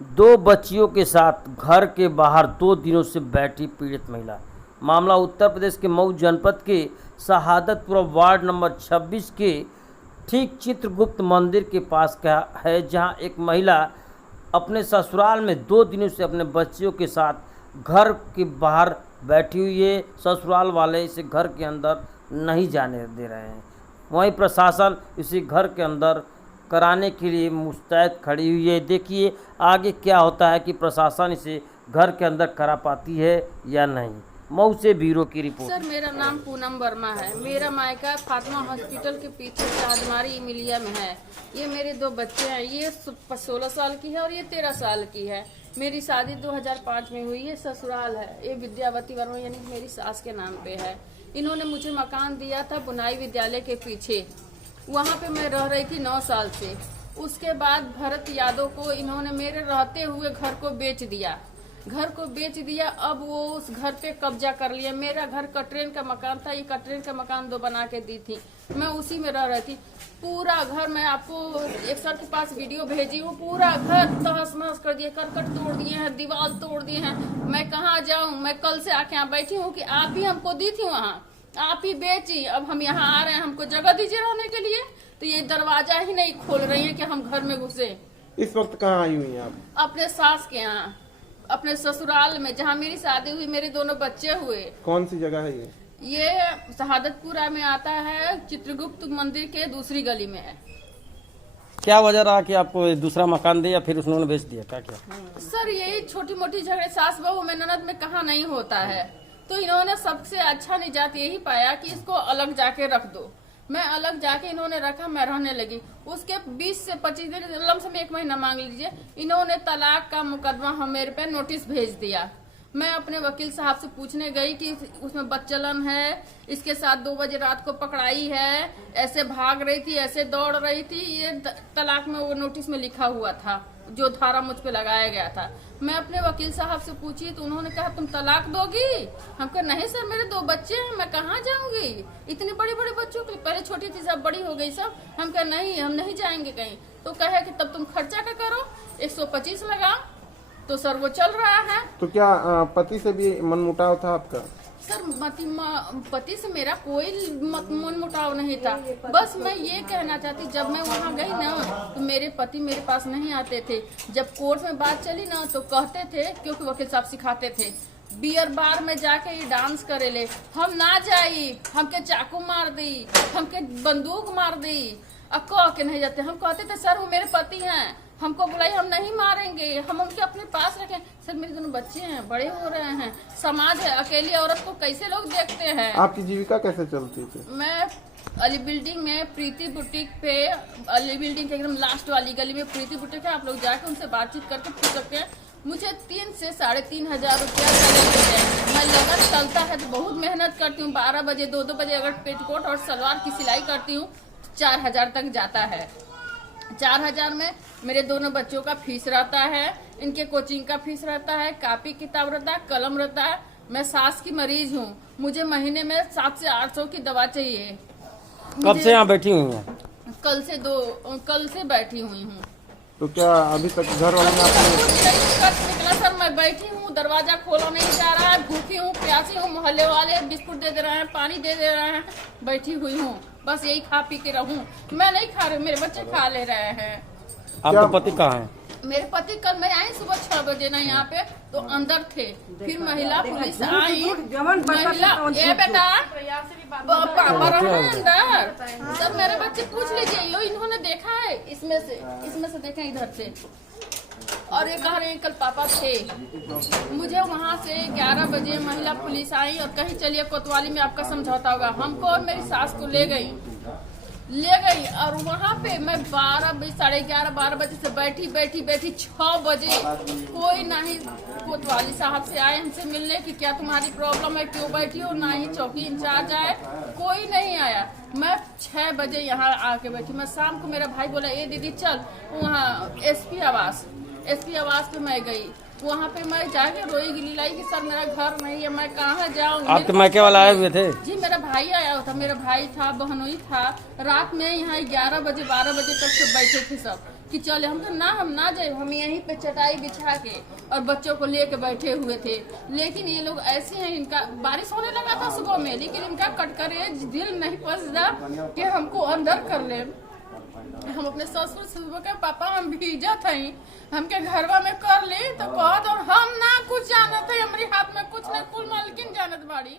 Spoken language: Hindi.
दो बच्चियों के साथ घर के बाहर 2 दिनों से बैठी पीड़ित महिला। मामला उत्तर प्रदेश के मऊ जनपद के शहादतपुर वार्ड नंबर 26 के ठीक चित्रगुप्त मंदिर के पास का है, जहां एक महिला अपने ससुराल में 2 दिनों से अपने बच्चियों के साथ घर के बाहर बैठी हुई है। ससुराल वाले इसे घर के अंदर नहीं जाने दे रहे हैं। वहीं प्रशासन इसे घर के अंदर कराने के लिए मुस्तैद खड़ी हुई है। देखिए आगे क्या होता है कि प्रशासन इसे घर के अंदर करा पाती है या नहीं। मऊ से ब्यूरो की रिपोर्ट। सर, मेरा नाम पूनम वर्मा है। मेरा मायका फातिमा हॉस्पिटल के पीछे शाहजमारी इमिलिया में है। ये मेरे 2 बच्चे हैं, ये 16 साल की है और ये 13 साल की है। मेरी शादी 2005 में हुई है। ससुराल है ये विद्यावती वर्मा यानी कि मेरी सास के नाम पे है। इन्होंने मुझे मकान दिया था बुनाई विद्यालय के पीछे, वहाँ पे मैं रह रही थी 9 साल से। उसके बाद भरत यादव को इन्होंने मेरे रहते हुए घर को बेच दिया। अब वो उस घर पे कब्जा कर लिया। मेरा घर कटरेन का मकान था, ये कटरेन का मकान 2 बना के दी थी, मैं उसी में रह रही थी। पूरा घर, मैं आपको एक सर के पास वीडियो भेजी हूँ, पूरा घर तहस महस कर दिए, करकट तोड़ दिए हैं, दीवार तोड़ दिए हैं। मैं कहाँ जाऊँ? मैं कल से आके यहाँ बैठी हूँ कि आप ही हमको दी थी, वहाँ आप ही बेची, अब हम यहाँ आ रहे हैं, हमको जगह दीजिए रहने के लिए। तो ये दरवाजा ही नहीं खोल रही है कि हम घर में घुसे। इस वक्त कहाँ आई हुई हैं आप? अपने सास के यहाँ, अपने ससुराल में, जहाँ मेरी शादी हुई, मेरे 2 बच्चे हुए। कौन सी जगह है ये शहादतपुरा में आता है, चित्रगुप्त मंदिर के दूसरी गली में है। क्या वजह रहा कि आपको दूसरा मकान दिया फिर उन्होंने बेच दिया? क्या सर, यही छोटी मोटी झगड़े सास बहू में, ननद में कहाँ नहीं होता है। तो इन्होंने सबसे अच्छा निजात यही पाया कि इसको अलग जाके रख दो। मैं अलग जाके इन्होंने रखा, मैं रहने लगी। उसके 20 से 25 दिन, लमसम 1 महीना मान लीजिए, इन्होंने तलाक का मुकदमा हम मेरे पे नोटिस भेज दिया। मैं अपने वकील साहब से पूछने गई कि उसमें बच्चलन है, इसके साथ 2 बजे रात को पकड़ाई है, ऐसे भाग रही थी, ऐसे दौड़ रही थी, ये तलाक में वो नोटिस में लिखा हुआ था, जो धारा मुझ पे लगाया गया था। मैं अपने वकील साहब से पूछी तो उन्होंने कहा तुम तलाक दोगी? हम कहा नहीं सर, मेरे 2 बच्चे हैं, मैं कहाँ जाऊंगी इतने बड़े बड़े बच्चों के लिए। पहले छोटी थी, सब बड़ी हो गई सब। हम कहा नहीं, हम नहीं जाएंगे कहीं। तो कहे कि तब तुम खर्चा का करो, 125 लगाओ। तो सर वो चल रहा है। तो क्या पति से भी मनमुटाव था आपका? सर पति से मेरा कोई मन मुटाव नहीं था। बस मैं ये कहना चाहती, जब मैं वहाँ गई ना तो मेरे पति मेरे पास नहीं आते थे। जब कोर्ट में बात चली ना तो कहते थे, क्योंकि वकील साहब सिखाते थे, बियर बार में जाके ये डांस करे ले, हम ना जाई, हमके चाकू मार दी, हमके बंदूक मार दी, कह के नहीं जाते। हम कहते थे सर वो मेरे पति हैं, हमको बुलाई, हम नहीं मारेंगे, हम उनके अपने पास रखें। सर मेरे 2 बच्चे हैं, बड़े हो रहे हैं, समाज है, अकेली औरत को कैसे लोग देखते हैं। आपकी जीविका कैसे चलती थी? मैं अली बिल्डिंग में प्रीति बुटीक पे, अली बिल्डिंग के एकदम लास्ट वाली गली में प्रीति बुटीक है, आप लोग जाके उनसे बातचीत करके पूछ सकते हैं। मुझे 3 से 3.5 हजार रुपया सैलरी है। मैं लगन चलता है तो बहुत मेहनत करती हूँ। 12 बजे 2 बजे अगर पेटीकोट और सलवार की सिलाई करती हूँ 4 हजार तक जाता है। 4 हजार में मेरे 2 बच्चों का फीस रहता है, इनके कोचिंग का फीस रहता है, कापी किताब रहता है, कलम रहता है। मैं सास की मरीज हूँ, मुझे महीने में 700 से 800 की दवा चाहिए। कब से यहाँ बैठी हुई हैं? कल से बैठी हुई हूँ। तो क्या अभी तक घर वाले ने निकला सर, मैं बैठी हूँ, दरवाजा खोला नहीं जा रहा है, भूखी हूँ, प्यासी हूँ, मोहल्ले वाले बिस्कुट दे रहे हैं, पानी दे रहे हैं, बैठी हुई हूँ, बस यही खा पी के रहूं। मैं नहीं खा रही, मेरे बच्चे खा ले रहे हैं। आपके पति कहाँ हैं? मेरे पति कल मैं आई सुबह 6 बजे ना यहाँ पे तो अंदर थे, फिर महिला पुलिस आई, महिला ये बेटा पापा रहे अंदर। सब मेरे बच्चे पूछ लीजिए, यो इन्होंने देखा है, इसमें से देखा इधर से, और ये कह रहे हैं कल पापा थे। मुझे वहाँ से 11 बजे महिला पुलिस आई और कहीं चलिए कोतवाली में आपका समझौता होगा। हमको और मेरी सास को ले गई और वहाँ पे मैं 12 बजे 11:30 12 बजे से बैठी 6 बजे कोई नहीं, कोतवाली साहब से आए हमसे मिलने की क्या तुम्हारी प्रॉब्लम है, क्यों बैठी हो, ना ही चौकी इंचार्ज आए, कोई नहीं आया। मैं 6 बजे यहाँ आके बैठी। मैं शाम को मेरा भाई बोला ये दीदी चल वहाँ एसपी आवास पे मैं गई। वहाँ पे मैं जाके रोई गिलाई कि सर मेरा घर नहीं है, मैं कहाँ जाऊँ। आपके मायके वाला आए हुए थे? जी मेरा भाई आया था, मेरा भाई था, बहनोई था। रात में यहाँ 11 बजे 12 बजे तक सब बैठे थे सब। कि चले। हम ना हम ना जाए, हम यहीं पे चटाई बिछा के और बच्चों को लेके बैठे हुए थे। लेकिन ये लोग ऐसे हैं, इनका बारिश होने लगा था सुबह में, लेकिन इनका कटकरे दिल नहीं पसंदा कि हमको अंदर कर ले। हम अपने ससुर सुबह के पापा हम भीजत हई, हमके घरवा में कर ले तो कहत, और हम ना कुछ जानत है, हमारे हाथ में कुछ नहीं, कुल मालकिन जानत बाड़ी।